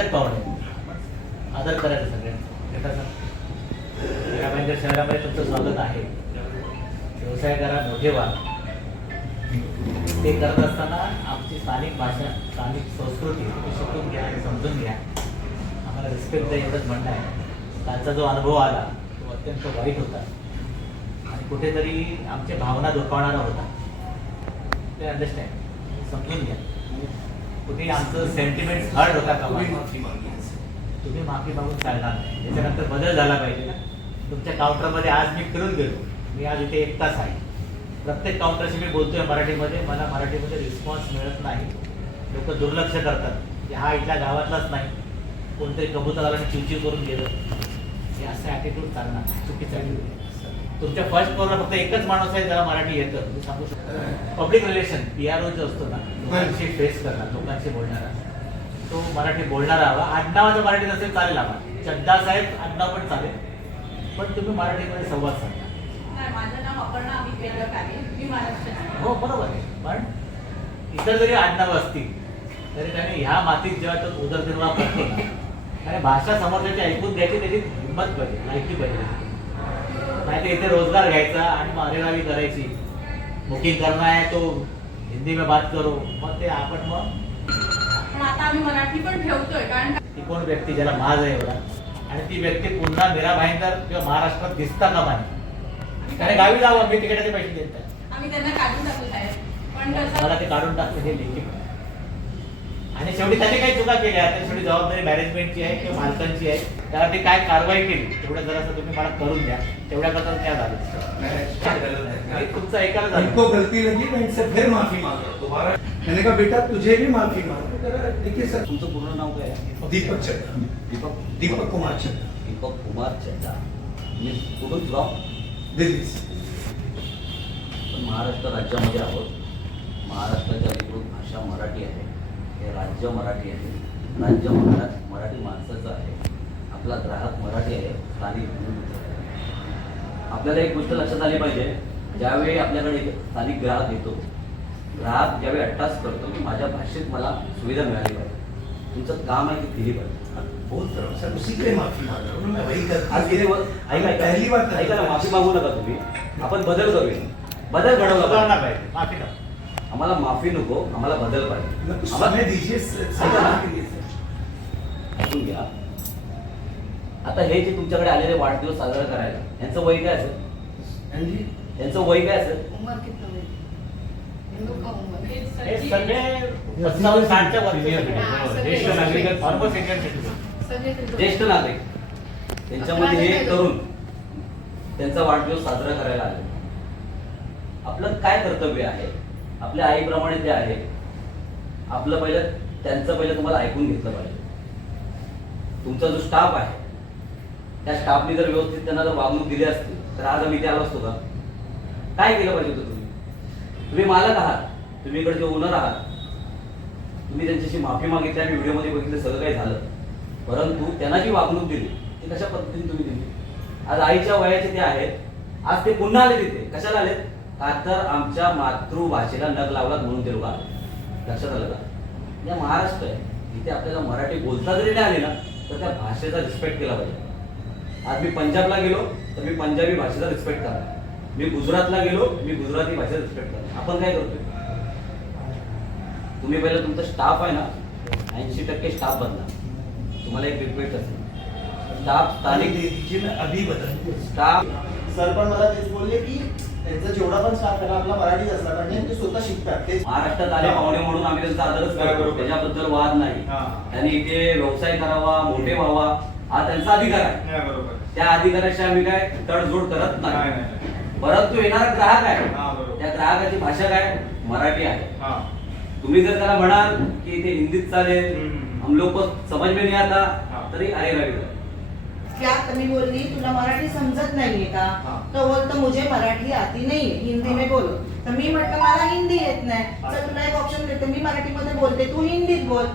आपल्या पाहुणे. आदर करायचं सगळ्यांना येता शहरामध्ये तुमचं स्वागत आहे. व्यवसाय करा मोठे व्हा. ते करत असताना आमची स्थानिक भाषा स्थानिक संस्कृती तुम्ही शिकून घ्या आणि समजून घ्या. आम्हाला रिस्पेक्ट द्या एवढंच म्हणणं आहे. त्यांचा जो अनुभव आला तो अत्यंत वाईट होता. आणि कुठेतरी आमच्या भावना दुखावणारा होता. ते अंडरस्टँड समजून घ्या. कुठे आमचं सेंटिमेंट हर्ट होता का? तुम्ही माफी मागून चालणार नाही. त्याच्यानंतर बदल झाला पाहिजे ना. तुमच्या काउंटरमध्ये आज मी फिरून गेलो. मी आज इथे एक तास आहे प्रत्येक काउंटरशी मी बोलतोय मराठीमध्ये. मला मराठीमध्ये रिस्पॉन्स मिळत नाही. लोक दुर्लक्ष करतात. की हा इथल्या गावातलाच नाही. कोणतरी कबूतर आला आणि चिवचिव करून गेलं. हे असं ॲटिट्यूड चालणार. चुकीचं तुमच्या फर्स्ट फ्लोअरला फक्त एकच माणूस आहे ज्याला मराठी येतं. तुम्ही सांगू शकता. Public relation P R O जो असतो ना लोकांशी फेस करणार लोकांशी बोलणारा. तो मराठी बोलणारा हवा. आडनावाचं मराठी नसेल चालेल आम्हाला. चड्डा साहेब आडनाव पण चालेल. पण तुम्ही मराठीमध्ये संवाद महाराष्ट्राची हो बरोबर आहे. पण इतर जरी आडनावं असतील तरी त्याने ह्या मातीत जेव्हा तो उदरनिर्वाह करतो ना त्याने भाषा समोरच्याची ऐकून घ्यायची त्याची हिंमत पाहिजे लायकी पाहिजे. नाही तर इथे रोजगार घ्यायचा आणि मारेरावी करायची. बुकिंग करना आहे तो हिंदी में बात करो. मग ते आपण मग पण आता आम्ही मराठी पण ठेवतोय कारण का- ती कोण व्यक्ती ज्याला माज आहे एवढा? आणि ती व्यक्ती पुन्हा मीरा भाईंदर किंवा महाराष्ट्रात दिसता कामा नये त्याने गावी जावं मी तिकिटाचे पैसे देत. आम्ही त्यांना काढून टाकू साहेब. पण कसं मला ते काढून टाकलं हे लेखी. आणि शेवटी त्याने काही चुका केल्या. तर शेवटी जबाबदारी मॅनेजमेंटची आहे किंवा मालकांची आहे. त्यावरती काय कारवाई केली तेवढं जरासं तुम्ही मला करून द्या. तेवढ्या करता त्या झालं तुमचं ऐकायला झालं. इनको गलती लगी मैं इनसे फिर माफी मांग रहा हूं दोबारा मैंने कहा बेटा तुझे भी माफी मांगो जरा देखिए सर. तुमचं पूर्ण नाव काय आहे? दीपक चड्डा दीपक दीपक कुमार चड्डा दीपक कुमार चड्डा मी कुठून फ्रॉम दिल्ली से महाराष्ट्र राज्यामध्ये आहोत. महाराष्ट्राची अधिकृत भाषा मराठी आहे. हे राज्य मराठी आहे. राज्य मरा मराठी माणसाचं आहे. आपला ग्राहक मराठी आहे. स्थानिक. आपल्याला एक गोष्ट लक्षात आली पाहिजे. ज्यावेळी आपल्याकडे स्थानिक ग्राहक येतो ग्राहक ज्यावेळी अट्टास करतो की माझ्या भाषेत मला सुविधा मिळाली पाहिजे. तुमचं काम आहे की दिली पाहिजे. सर माफी वही कर आज ऐका पहली ऐका ना माफी मागू नका तुम्ही. आपण बदल करूया. बदल घडवला पाहिजे. पाहिजे. माफी नका आम्हाला माफी नको आम्हाला बदल पाहिजे. आम्हाला घ्या. आता हे जे तुमच्याकडे आलेले वाढदिवस साजरा करायला यांचं वय काय असेल यांचं वय काय असेल. ज्येष्ठ नागरिक त्यांच्यामध्ये हे एक तरुण. त्यांचा वाढदिवस साजरा करायला आले आपलं काय कर्तव्य आहे? आपल्या आईप्रमाणे ते आहे. आपलं पहिलं त्यांचं पहिलं तुम्हाला ऐकून घेतलं पाहिजे. तुमचा जो स्टाफ आहे त्या स्टाफने जर व्यवस्थित त्यांना जर वागणूक दिली असती तर आज आम्ही इथे आलो असतो का? काय केलं पाहिजे होतं तुम्ही? तुम्ही मालक आहात तुम्ही इकडचे ओनर आहात. तुम्ही त्यांच्याशी माफी मागितली आणि व्हिडिओमध्ये बघितलं सगळं काही झालं. परंतु त्यांना जी वागणूक दिली. ती कशा पद्धतीने तुम्ही दिली? आज आईच्या वयाचे ते आहेत. आज ते पुन्हा आले तिथे. कशाला आलेत? का तर आमच्या मातृभाषेला नग लावलात म्हणून ते लोक आले. लक्षात आलं का? या महाराष्ट्र आहे. इथे आपल्याला मराठी बोलता जरी नाही आली ना तर त्या भाषेचा रिस्पेक्ट केला पाहिजे. आज मी पंजाबला गेलो तर मी पंजाबी भाषेचा रिस्पेक्ट करा मी गुजरातला गेलो मी गुजराती भाषेचा रिस्पेक्ट करा आपण काय करतोय? तुम्ही पहिलं तुमचा स्टाफ आहे ना ऐंशी टक्के स्टाफ बदला तुम्हाला एक रिक्वेस्ट असेल. स्टाफ तारीख स्थानिक अभी बदल स्टाफ सर पण मला तेच बोलले की त्यांचा जेवढा पण स्टाफ ना आपला मराठीच असला पाहिजे ते स्वतः शिकतात ते महाराष्ट्रात आले पाहुणे म्हणून आम्ही त्यांचा आदरच करतो बरोबर. त्याच्याबद्दल वाद नाही हा. त्यांनी इथे व्यवसाय करावा मोठे व्हावा हा त्यांचा अधिकार आहे नाही, बरोबर त्या अधिकाराशी आम्ही काय तडजोड करत नाही, नाही नाही, परंतु येणारा ग्राहक हा, आहे बरोबर. त्या ग्राहकाची भाषा काय मराठी आहे हा. तुम्ही जर त्याला म्हणाल की इथे हिंदीत चालेल हम्म. हम लोग को समझ में नहीं आता हा. तरी अरे रवी क्या मी बोलली? तुला मराठी समजत नाहीये का. तो बोलतो मुझे मराठी आती नाही. हिंदी में बोलो तर मी म्हटलं मला हिंदी येत नाही. हा. तर तुला एक ऑप्शन देते. मी मराठीमध्ये बोलते. तू हिंदीत बोल.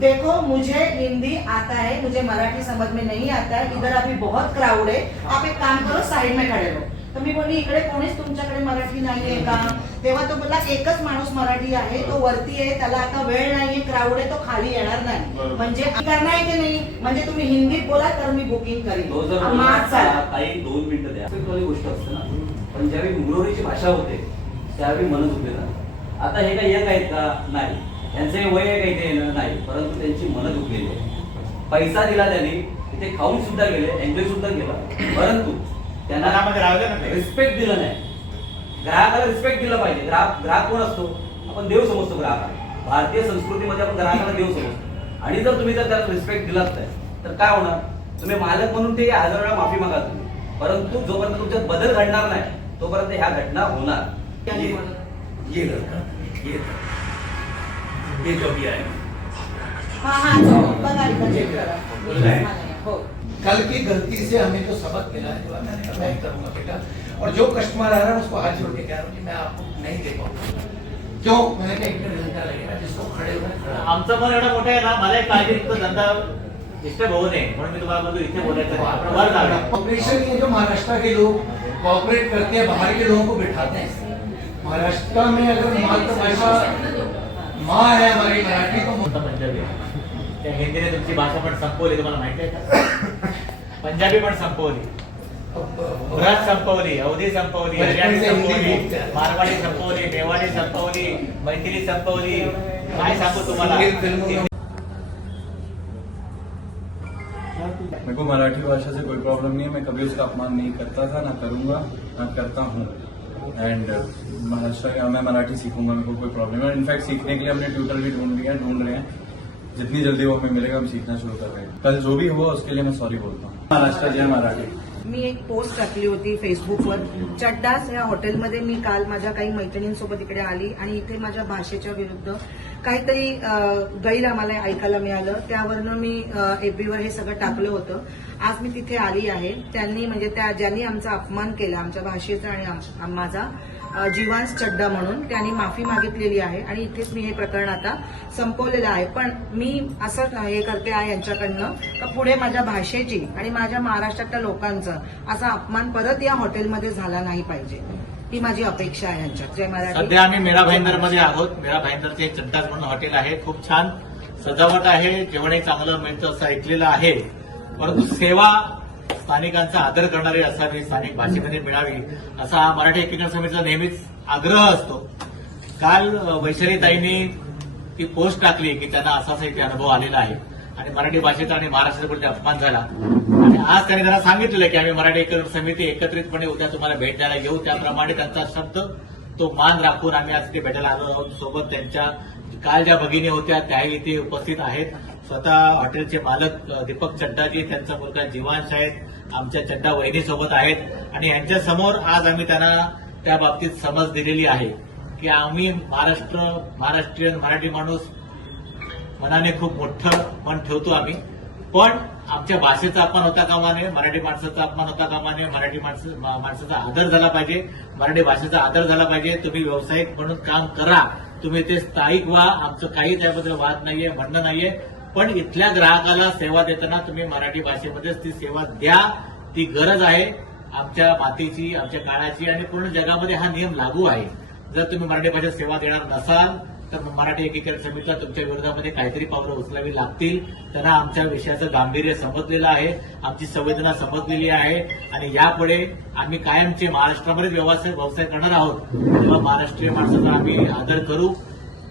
देखो मुझे हिंदी आता है मुझे मराठी समझ में नहीं आता. है. इधर अभी बहुत क्राउड है. आप एक काम करो साइड में खड़े रहो. तर मी बोलली इकडे कोणीच तुमच्याकडे मराठी नाहीये का? तेव्हा तो बोलला एकच माणूस मराठी आहे तो वरती आहे त्याला आता वेळ नाहीये क्राऊड आहे तो खाली येणार नाही. म्हणजे करणार आहे की नाही? म्हणजे तुम्ही हिंदीत बोला तर मी बुकिंग करीन. काही दोन मिनिटं द्या. गोष्ट असते ना. पण ज्यावेळी मुरोरीची भाषा होते त्यावेळी मन दुखले जातात आता हे काही एक आहेत का? नाही. यांचं हे वय आहे काही ते येणं? नाही. परंतु त्यांची मन दुखलेली आहे. पैसा दिला त्यांनी तिथे खाऊन सुद्धा गेले एन्जॉय सुद्धा केला. परंतु त्यांना. रिस्पेक्ट दिलं नाही. ग्राहकाला रिस्पेक्ट दिला पाहिजे. ग्राहक ग्राहक कोण असतो? आपण देव समजतो ग्राहकाला. भारतीय संस्कृतीमध्ये आपण ग्राहकाला देव समजतो. आणि जर तुम्ही जर त्याला रिस्पेक्ट दिलाच नाही तर काय होणार? तुम्ही मालक म्हणून ते हजार वेळा माफी मागा तुम्ही. परंतु जोपर्यंत तुमच्यात बदल घडणार नाही तोपर्यंत ह्या घटना होणार. ये ये लड़का ये ये जो भी आएगा हा हा जो बघा. हो. कल की गलती से हमें जो सबक मिला है मैंने कहा मैं करूँगा बेटा। और जो कस्टमर आ रहा है उसको हाथ जोड़ के कह रहा हूँ कि मैं आपको नहीं दे पाऊँगा। क्यों? मैंने कहा एक घंटा लगेगा जिसको खड़े आमचं एवढं मोठं आहे ना मला एक काळजी तो धंदा डिस्टर्ब होऊ नये म्हणून मी तुम्हाला बोलतो इथे बोलायचं नाही. आपण वर जाऊया ऑपरेशन ये जो महाराष्ट्र के लोग कॉपरेट करते हैं बाहर के लोगों को बिठाते हैं। महाराष्ट्र में अगर मातृभाषा माँ है हमारी मराठी तो पंजाबी? त्या हिंदीने तुमची भाषा पण संपवली तुम्हाला माहिती आहे का पंजाबी पण संपवली. गुजरात संपवली अवधी संपवली हरियाणी संपवली मारवाडी संपवली मेवाडी संपवली मैथिली संपवली. काय सांगू तुम्हाला? मेरे को मराठी भाषा से कोई प्रॉब्लम नहीं है मैं कभी उसका अपमान नहीं करता था ना करूँगा ना करता हूँ। एंड महाराष्ट्र मैं मराठी सीखूँगा मेरे को कोई प्रॉब्लम नहीं इनफैक्ट सीखने के लिए हमने ट्यूटर भी ढूंढ लिया ढूंढ रहे हैं। जितनी जल्दी वो हमें मिलेगा हम सीखना शुरू कर रहे हैं। कल जो भी हुआ उसके लिए मैं सॉरी बोलता हूँ। महाराष्ट्र जय मराठी. मी एक पोस्ट टाकली होती फेसबुकवर. चड्डास या हॉटेलमध्ये मी काल माझ्या काही मैत्रिणींसोबत इकडे आली आणि इथे माझ्या भाषेच्या विरुद्ध काहीतरी गैर आम्हाला ऐकायला मिळालं. त्यावरनं मी एफबीवर हे सगळं टाकलं होतं. आज मी तिथे आली आहे. त्यांनी म्हणजे त्या ज्यांनी आमचा अपमान केला आमच्या भाषेचा आणि माझा जीवांस चड्डा म्हणून त्यांनी माफी मागितलेली आहे आणि इथेच मी हे प्रकरण आता संपवलेलं आहे. पण मी असं हे करते आहे यांच्याकडनं का पुढे माझ्या भाषेची आणि माझ्या महाराष्ट्रातल्या लोकांचा असा अपमान परत या हॉटेलमध्ये झाला नाही पाहिजे. ही माझी अपेक्षा आहे यांच्यात. जय मराठी. सध्या आम्ही मेरा भाईंदरमध्ये आहोत. मेरा भाईंदरचे चड्डा चड्डास म्हणून हॉटेल आहे. खूप छान सजावट आहे. जेवणही चांगलं मिळतं असं ऐकलेलं आहे. परंतु सेवा स्थानिकांचा आदर करणारी असावी स्थानिक भाषेमध्ये मिळावी असा हा मराठी एकीकरण समितीचा नेहमीच आग्रह असतो. काल वैशालीताईंनी ती पोस्ट टाकली की त्यांना असा असा इथे अनुभव आलेला आहे. आणि मराठी भाषेचा आणि महाराष्ट्राचा कुठे अपमान झाला. आणि आज त्यांनी त्यांना सांगितलेलं की आम्ही मराठी एकीकरण समिती एकत्रितपणे उद्या तुम्हाला भेट द्यायला येऊ. त्याप्रमाणे त्यांचा शब्द तो मान राखून आम्ही आज ते भेटायला आलो आहोत. सोबत त्यांच्या काल ज्या भगिनी होत्या त्याही इथे उपस्थित आहेत. स्वतः हॉटेलचे मालक दीपक चड्डाजी त्यांचा मुलगा जीवांश आहेत आमच्या चड्डा वहिनीसोबत आहेत. आणि यांच्यासमोर आज आम्ही त्यांना त्या बाबतीत समज दिलेली आहे की आम्ही महाराष्ट्र महाराष्ट्रीयन मराठी माणूस मनाने खूप मोठं मन ठेवतो आम्ही. पण आमच्या भाषेचा अपमान होता कामा नये मराठी माणसाचा अपमान होता कामा नये मराठी माणसं माणसाचा आदर झाला पाहिजे मराठी भाषेचा आदर झाला पाहिजे. तुम्ही व्यावसायिक म्हणून काम करा. तुम्ही ते स्थायिक व्हा. आमचं काही त्याबद्दल वाद नाहीये म्हणणं नाहीये. पण इथल्या ग्राहकाला सेवा देताना तुम्ही मराठी भाषेमध्येच ती सेवा द्या. ती गरज आहे. आमच्या मातीची आमच्या काळाची आणि पूर्ण जगामध्ये हा नियम लागू आहे. जर तुम्ही मराठी भाषेत सेवा देणार नसाल तर मग मराठी एकीकरण समितीला तुमच्या विरोधामध्ये काहीतरी पावलं उचलावी लागतील. त्यांना आमच्या विषयाचं गांभीर्य समजलेलं आहे. आमची संवेदना समजलेली आहे. आणि यापुढे आम्ही कायमचे महाराष्ट्रामध्ये व्यवसाय व्यवसाय करणार आहोत. तेव्हा महाराष्ट्रीय माणसाचा आम्ही आदर करू.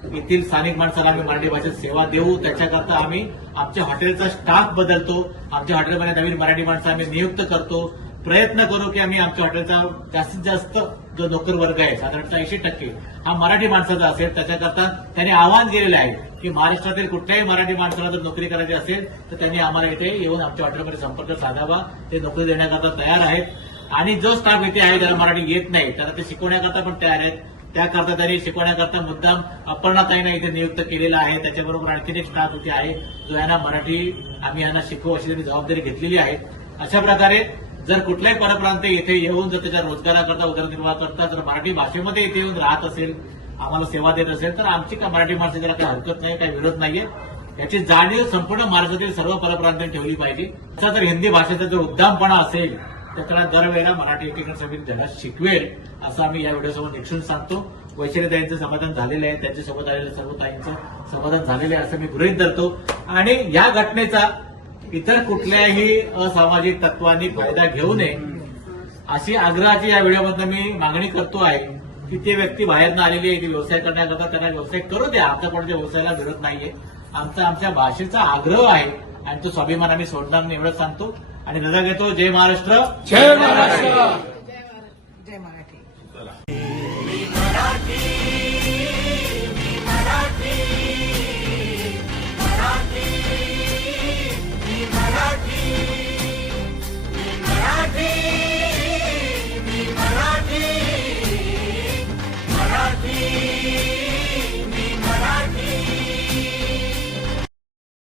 येथील स्थानिक माणसाला आम्ही मराठी भाषेत सेवा देऊ. त्याच्याकरता आम्ही आमच्या हॉटेलचा स्टाफ बदलतो. आमच्या हॉटेलमध्ये नवीन मराठी माणसं आम्ही नियुक्त करतो. प्रयत्न करू की आम्ही आमच्या हॉटेलचा जास्तीत जास्त जो नोकर वर्ग आहे साधारणतः ऐंशी टक्के हा मराठी माणसाचा असेल. त्याच्याकरता त्यांनी आवाहन केलेलं आहे की महाराष्ट्रातील कुठल्याही मराठी माणसाला जर नोकरी करायची असेल तर त्यांनी आम्हाला इथे येऊन आमच्या हॉटेलमध्ये संपर्क साधावा. ते नोकरी देण्याकरता तयार आहेत. आणि जो स्टाफ इथे आहे ज्याला मराठी येत नाही त्याला ते शिकवण्याकरता पण तयार आहेत. त्याकरता त्यांनी शिकवण्याकरता मुद्दाम अपर्णाताईंना इथे नियुक्त केलेला आहे. त्याच्याबरोबर आणखीन एक स्टाफ इथे आहे. जो यांना मराठी आम्ही यांना शिकवू अशी त्यांनी जबाबदारी घेतलेली आहे. अशा प्रकारे जर कुठल्याही परप्रांत येथे येऊन जर त्याच्या रोजगाराकरता उदरनिर्वाह करता जर मराठी भाषेमध्ये इथे येऊन राहत असेल आम्हाला सेवा देत असेल तर आमची का मराठी माणसं त्याला काही हरकत नाही काही विरोध नाहीये. याची जाणीव संपूर्ण महाराष्ट्रातील सर्व परप्रांतांनी ठेवली पाहिजे. असा जर हिंदी भाषेचा जर उद्दामपणा असेल त्याला दरवेळेला मराठी एकीकरण समिती जगात शिकवेल असं आम्ही या व्हिडिओसमोर निक्षून सांगतो. वैशालीताईंचं समाधान झालेलं आहे त्यांच्यासोबत आलेल्या सर्व ताईंचं समाधान झालेलं आहे असं मी गृहित धरतो. आणि या घटनेचा इतर कुठल्याही असामाजिक तत्वांनी फायदा घेऊ नये अशी आग्रहाची या व्हिडिओमधनं मी मागणी करतो आहे की ती व्यक्ती बाहेरनं आलेली आहे ती व्यवसाय करण्याकरता त्यांना व्यवसाय करू द्या. आमचा कोणत्या व्यवसायाला विरोध नाहीये. आमचा आमच्या भाषेचा आग्रह आहे आणि तो स्वाभिमान आम्ही सोडणार नाही एवढंच सांगतो. आणि रजा घेतो जय महाराष्ट्र. जय महाराष्ट्र.